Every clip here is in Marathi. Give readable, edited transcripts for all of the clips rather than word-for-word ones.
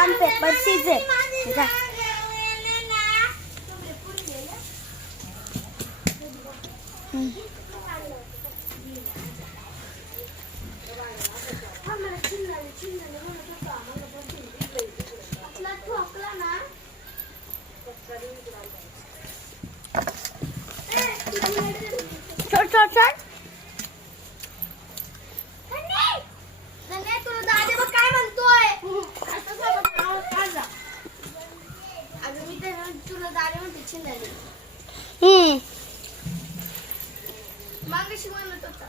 1 पेपर सीजर ठीक आहे. छोट छोट छोट तुला दादी बघ काय म्हणतोय. अगं मी तर तुला दादी म्हणते चिंदाली. मागाशी म्हणत होता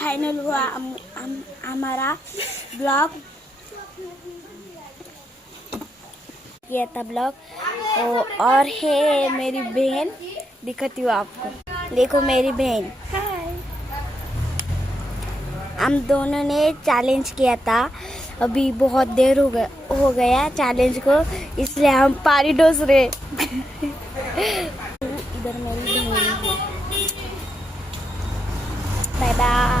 फाइनल हुआ हमारा ब्लॉग किया था ब्लॉग. और है मेरी बहन, दिखाती हूँ आपको. देखो मेरी बहन. हम दोनों ने चैलेंज किया था. अभी बहुत देर हो गया चैलेंज को, इसलिए हम पानी डोस रहे. इधर मेरी बहन है. Bye bye.